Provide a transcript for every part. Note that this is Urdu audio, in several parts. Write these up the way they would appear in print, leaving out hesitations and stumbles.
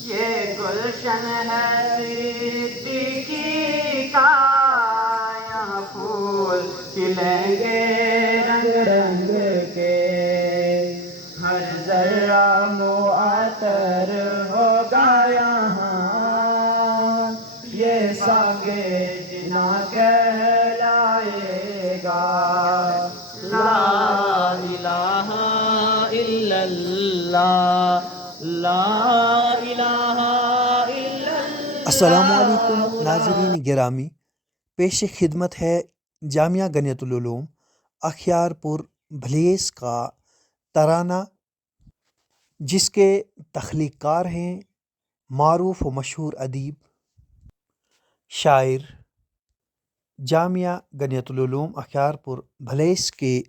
یہ گلشن ہے صدیقی کا، یہاں پھول کھلیں گے رنگ رنگ کے، ہر ذرہ معطر ہوگا یہاں، یہ سانگے جنا کہلائے گا، لا الہ الا اللہ، لا الہ الا السلام علیکم اللہ۔ ناظرین گرامی، پیش خدمت ہے جامعہ غنیت العلوم اخیار پور بھلیس کا ترانہ، جس کے تخلیق کار ہیں معروف و مشہور ادیب، شاعر، جامعہ غنیت العلوم اخیار پور بھلیس کے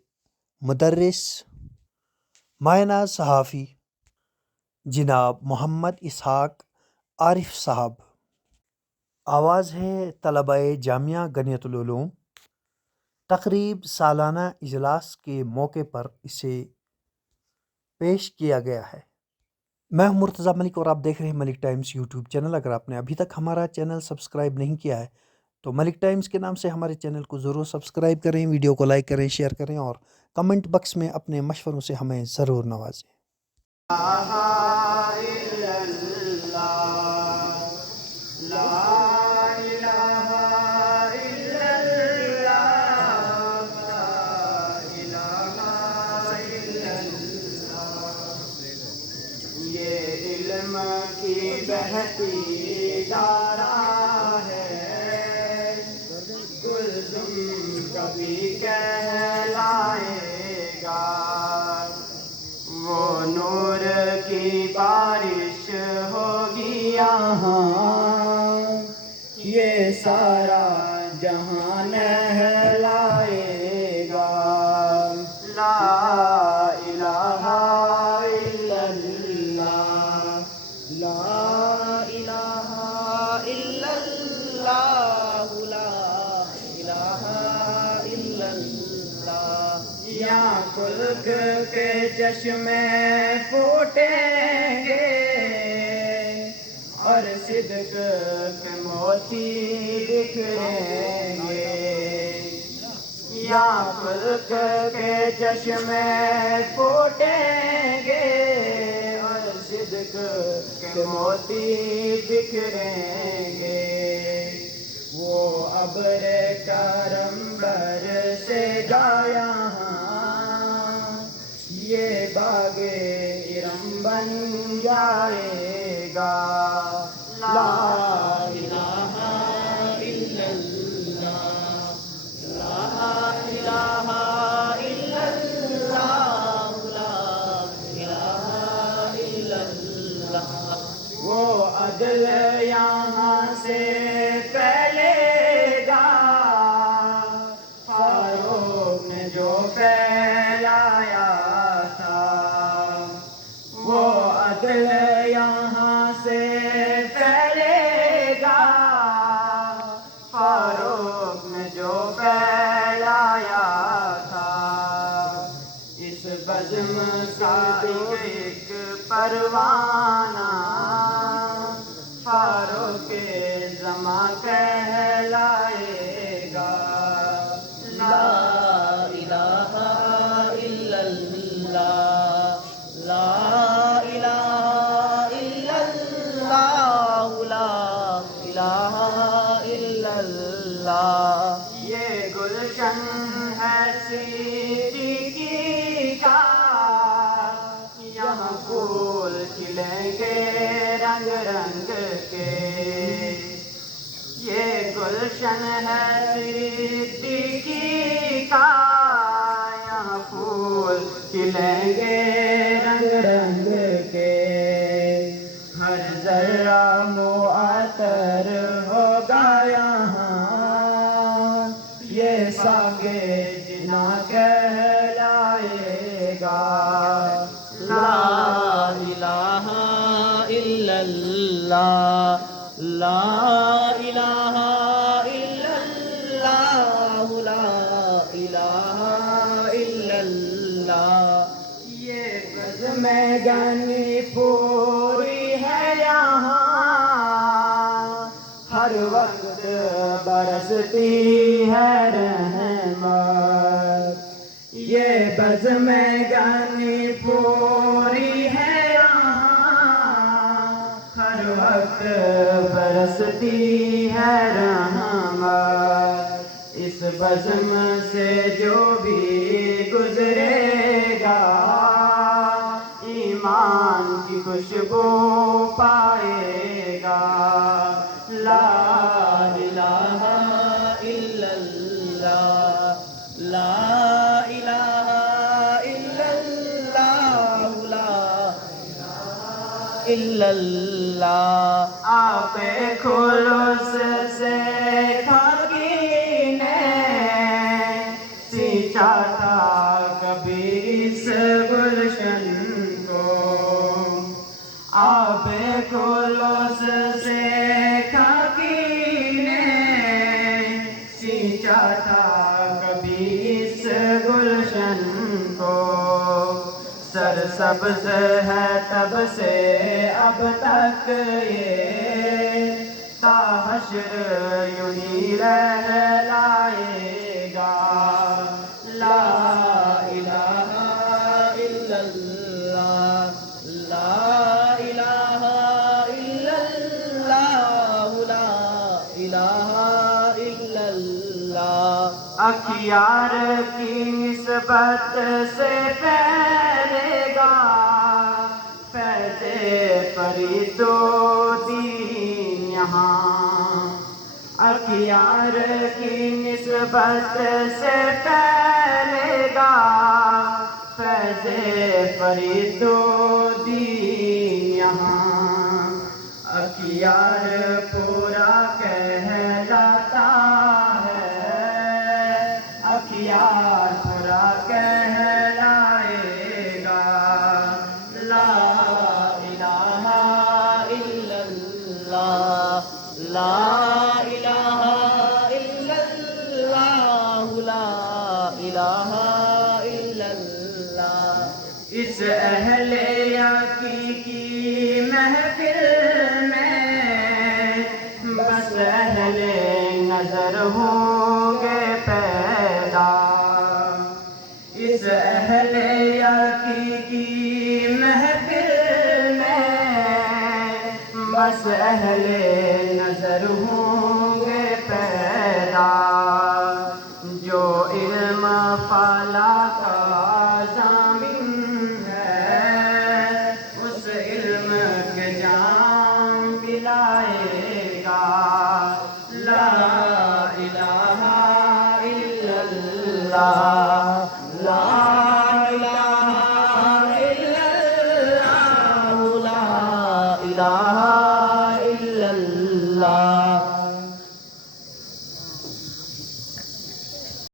مدرس، مایہ ناز صحافی جناب محمد اسحاق عارف صاحب۔ آواز ہے طلبہ جامعہ غنیت العلوم۔ تقریب سالانہ اجلاس کے موقع پر اسے پیش کیا گیا ہے۔ میں ہوں مرتضیٰ ملک اور آپ دیکھ رہے ہیں ملک ٹائمز یوٹیوب چینل۔ اگر آپ نے ابھی تک ہمارا چینل سبسکرائب نہیں کیا ہے تو ملک ٹائمز کے نام سے ہمارے چینل کو ضرور سبسکرائب کریں، ویڈیو کو لائک کریں، شیئر کریں اور کمنٹ باکس میں اپنے مشوروں سے ہمیں ضرور نوازیں۔ بہتی دارا ہے، گلزم کبھی کہلائے گا، وہ نور کی بارش ہوگی یہاں، یہ سارا جہاں نہلائے گا، لا الہ الا اللہ، لا الہ الا اللہ، لا الہ الا اللہ۔ یہاں خلق کے چشمے پھوٹیں گے اور صدق کے موتی بکھریں گے، یہاں خلق کے چشمے پھوٹیں گے اور صدق کے موتی بکھریں گے، وہ ابر کرم برسے گا یہاں، یہ باغ ارم بن جائے گا، لا الہ الا اللہ، لا الہ الا اللہ، لا الہ الا اللہ۔ وہ عدل یہاں سے پھیلے گا، فاروق نے جو پھیلایا تھا، وہ عدل یہاں سے پھیلے گا، فاروق نے جو پھیلایا تھا، اس بزم کا ایک پروانہ فاروق زماں کہلائے گا، لا الہ الا اللہ، لا الہ الا اللہ، لا الہ الا اللہ۔ یہ گلشن ہے صدیقی کا، یہاں پھول کھلیں گے رنگ رنگ کے، یہ گلشن ہے صدیقی کا، یہاں پھول کھلیں گے رنگ رنگ کے، ہر ذرہ معطر ہوگا یہاں، یہ سانگے جنا کہلائے گا، لا الہ الا اللہ، لا الہ الا اللہ، لا الہ الا اللہ۔ یہ بزم غنی پوری ہے یہاں، وقت برستی ہے رحمت، یہ بزم گانی پوری ہے یہاں، ہر وقت برستی ہے رحمت، اس بزم سے جو بھی گزرے گا ایمان کی خوشبو پائے گا۔ لا الہ الا اللہ، لا الہ الا اللہ، لا الا اللہ۔ آپ خلوص سے خاکی نے سینچا تھا کبھی اس گلشن کو، آپ خلوص سے خاکی نے سینچا تھا کبھی اس گلشن کو، سرسبز ہے تب سے اب تک یہ، تا حشر یوں ہی لہلائے گا۔ لا الہ الا اللہ، لا الہ الا اللہ، لا الہ الا اللہ۔ اخیار کی نسبت سے پھیلے گا فیض فرید و دین یہاں، اخیار کی نسبت سے پھیلے گا فیض فرید و دین یہاں، اخیار پورا کہلاتا ہے، اخیار پورا کہلائے گا۔ لا الہ الا اللہ، لا الہ الا اللہ، لا الہ الا اللہ۔ اس اہل یقین کی محفل میں بس اہل نظر ہوں گے پیدا، اس اہل یقین کی محفل میں بس اہل نظر ہوں گے پیدا، جو علم فلا کا ضامن ہے اس علم کے جام پلائے گا۔ لا الہ الا اللہ۔